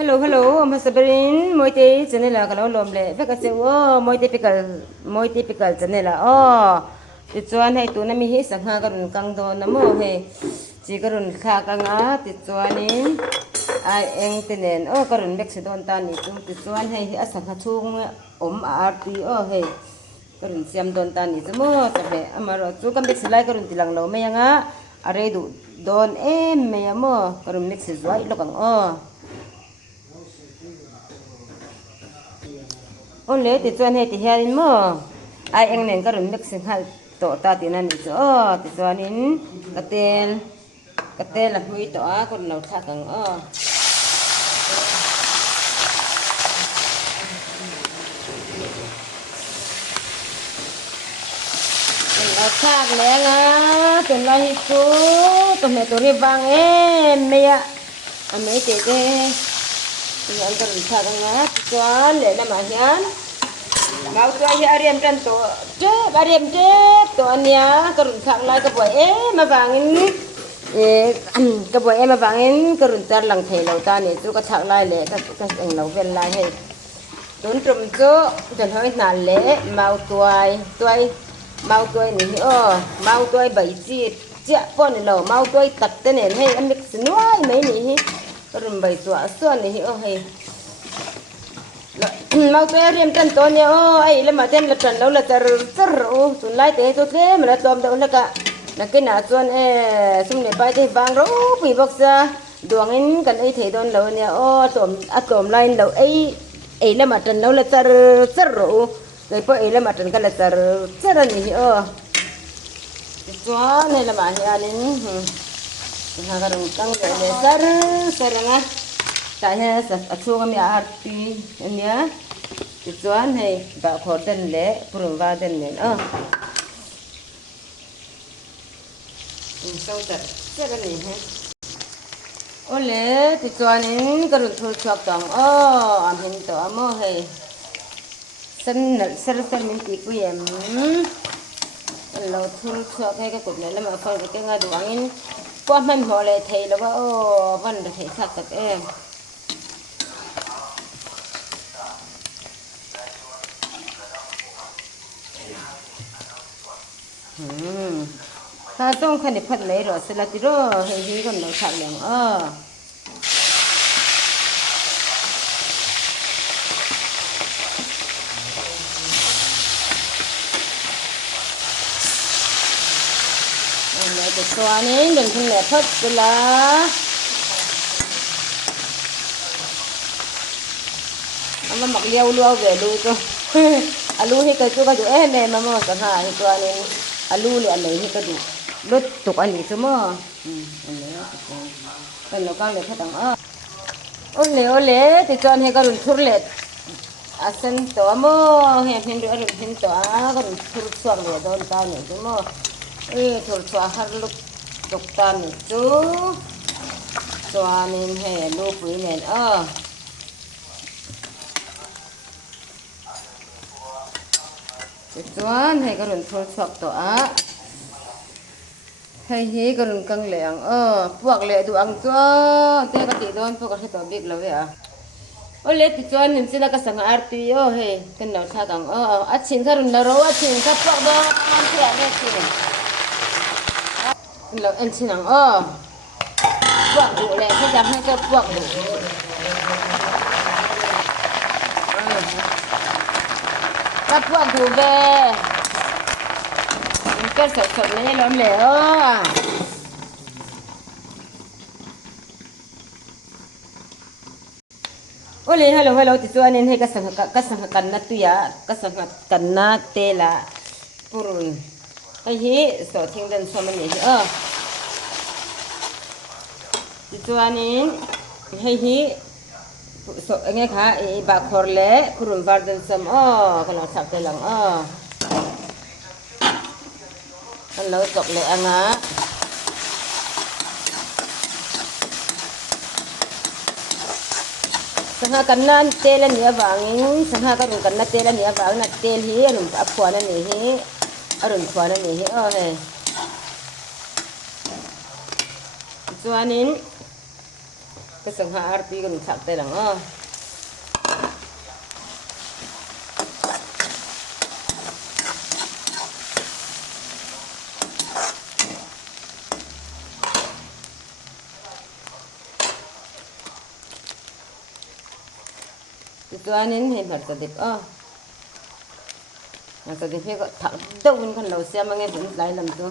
Hello, Masabarin, Moite, Janela, Kalomle, Vecase, Moite Pickle, Janela. Oh, it's one hay to Nami his and Hagan Kangdo Namo, hey, Chigarun Kakanga, it's one in. I ain't oh, Karun Mexidon Tani, it's one hay as a Hatung, Arti, oh, hey. Karun Siam Don Tani, the most of it. Amaro, so come mix like Karun Tilanglo, Mayanga, Aredu, Don Mayamo, Karun mixes white look oh. Only the one had here in more. I ain't got a mixing high to that in any so this one in Catel of wheat or I could not tack on oh. Attack Lenga, the light to tomato ribang, mea, I made it. Yang terlihat tuan lena mahian mau tuai ariam kan to je ariam je tuannya keruntak lai ke boy ma bangin ke boy ma bangin keruntar lang thei lo ta ni tu ka thak lai le ka eng lo vel lai he don trum chu den hoi nan le mau tuai ni mau tuai bai chi ja pon lo mau tuai tak te nen he an mix nuai mai ni Karun bay suan ni oh hey mau tuai riam tan to ni oh ai la ma ten la tan lo la tar oh sun lai te to tle ma la tom da la ka na ke na suan sum ne pai te bang ro pi bok sa duang in kan ai the don lo ni oh tom lai lo ai la ma tan lo la tar oh le po ai la ma tan ka la tar ni oh suan ne la ma hi anin Hagarung kang le saranga tanya achu kami arti nya tujuan hai ba khoden le purwa den ne sau tar sarani hai ole tujuan in karun thul chok tong amin to amo hai san min ti ku yem lo thul chok hai ka kut ne la ma phang ke nga duangin Quan mình họ lại thấy là vẫn được thấy thật thật em taต้องขันดิพัดเลยหรอสลัดที่รอเฮ้ยก็เราถักแล้วตัวนี้หนึ่งคนแหลกพัดเวลาเอามาหมักเลี้ยวลัวเวลูก็อาลูให้กระจุกกระจุกแม่มาสังหารตัวนี้อาลูเลยอะไรให้กระจุกรถตกอันนี้ใช่ไหมอันนี้เป็นเราก็เลยพัดตังโอเล่ติดจอนให้กระดุนทุเรศอาเซนตัวโม่ให้เห็นดูอรุณเห็นตัวกระดุนทุรสวงเลยโดนตาเนี่ยใช่ไหมทุรสวงฮัลลุตกตานี่จูตัวนี้ให้ลูกปุ๋ยเนี่ยตัวให้กระดุนโทรศัพท์ตัวให้ฮีกระดุนกังเหลียงพวกเหลียดูอังตัวเจ้าก็ติดโดนพวกก็ใช้ตัวบิ๊กแล้วโอ้เล็ดตัวนี้สินักสังอาร์ตีเฮ้กันเราท่ากังอัดชินกระดุนเราอัดชินกับพวกโดนมันเสียเนี่ยชินเราเอ็นชินังพวกดูแลที่จะให้เจ้าพวกดูถ้าพวกดูเบมันก็สดๆไม่ได้ล้มเหลวโอ้เลยฮัลโหลติดตัวนี้ให้กษัตริย์กันนัดตุยะกษัตริย์กันนัดเตละปุรุนไอ้ฮีสอดทิ้งเดินสมันนี่ตัวนี้ให้ฮีสอดไงคะไอ้บาคอร์เล่คุรุนวาร์เดนซัมกันเราสับเตลังกันเราตกเลยอ่ะนะสังหากันนั่นเตลันเนียบางสังหากันกันนั่นเตลันเนียบางนั่นเตลฮีหนุ่มอับขวานั่นนี่ฮีอรุณขวานั่นนี่เฮ้ตัวนี้ ก็ cái sừng hạ arti còn sạc tay lằng itu anin he bhat sadip sadip he thak dawin kan lo sia mangai bun lai lam tu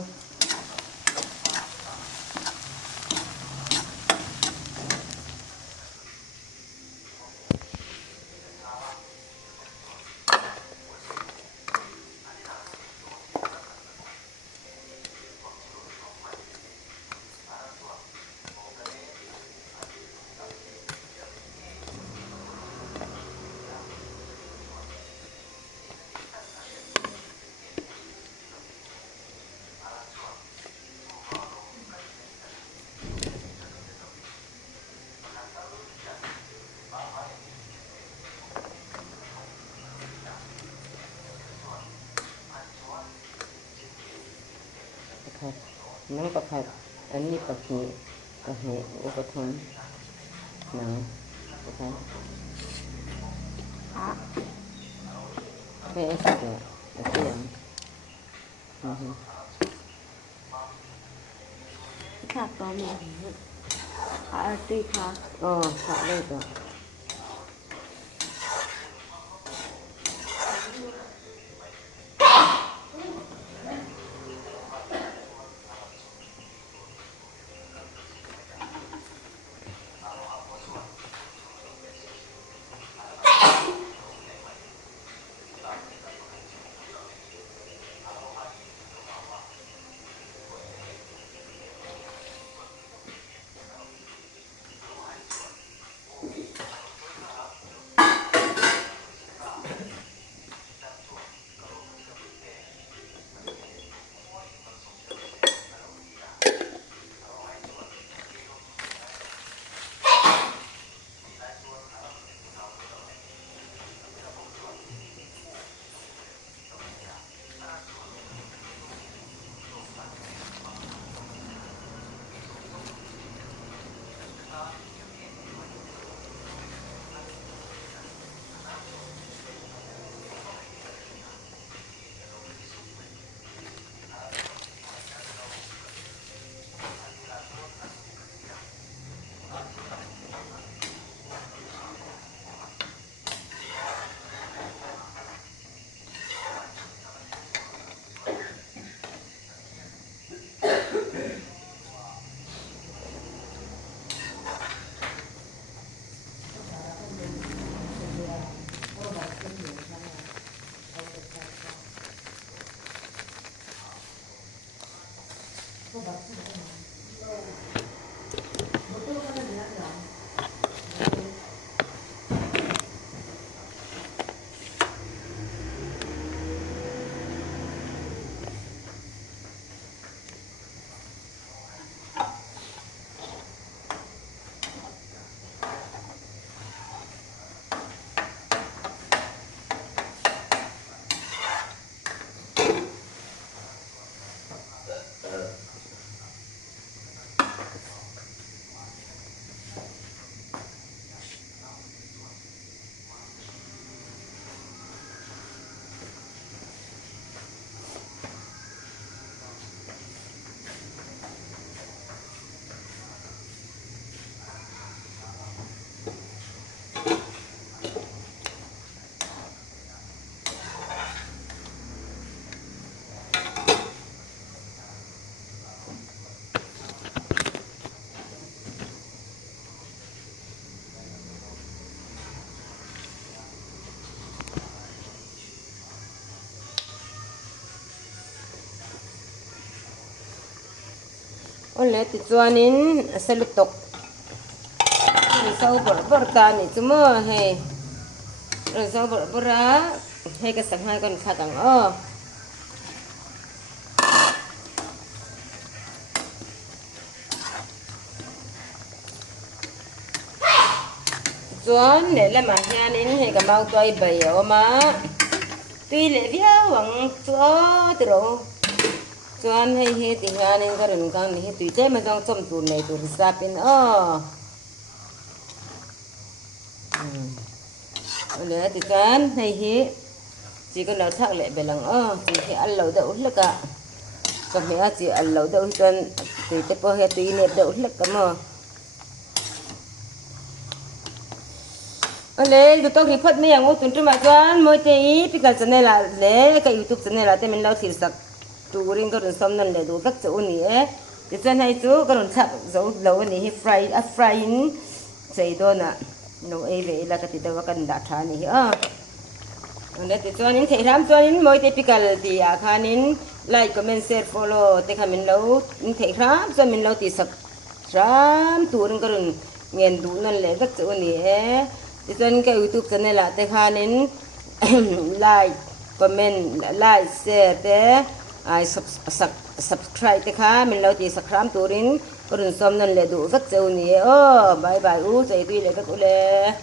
nang pakat ani pakhi kahe upatham nang pakat ke sakya asiamค่ะตอนนี้อาร์ตี้ค่ะค่ะเลยตัวOleh tujuanin selutok risau bertani cuma he risau berat he kesangai kan kadang tujuan để làm ăn nên he cái mau toy bày mà tuy lệ phía hoàng chúa từ đâu chuan hei ti hianin karon kang ni tui che ma jong chom tur nei tur sapin le ti kan hei hi chỉ có nào thắc lệ về lòng chỉ khi ăn lẩu đậu lắc cả còn khi chỉ ăn lẩu đậu chân thì cái po he tí nếp đậu lắc cả mà lên tụi tôi khi phát mấy ngô tuần trước mà choan mới thấy cái cái channel là lấy cái YouTube channel là tên mình lau thịt sạch tụ riêng cái rừng lên để đủ các chỗ này thì chân hay chú cái rừng sạch dấu lẩu này he frying xây đó nè nấu ấy về là cái thịt đâu cái đá thà này Nên thì cho nên thấy làm cho nên mỗi typical thì khá nên like comment share follow thì mình lâu thấy làm cho mình lâu thì sắp làm tuần cái rừng nghiền đủ nên lấy các chỗ này thì cho nên cái YouTube channel là thì khá nên like comment like share thế subscribe thì khá mình lâu thì sắp làm tuần cái rừng xong nên lấy đủ các chỗ này bye bye chạy đi lấy các chỗ này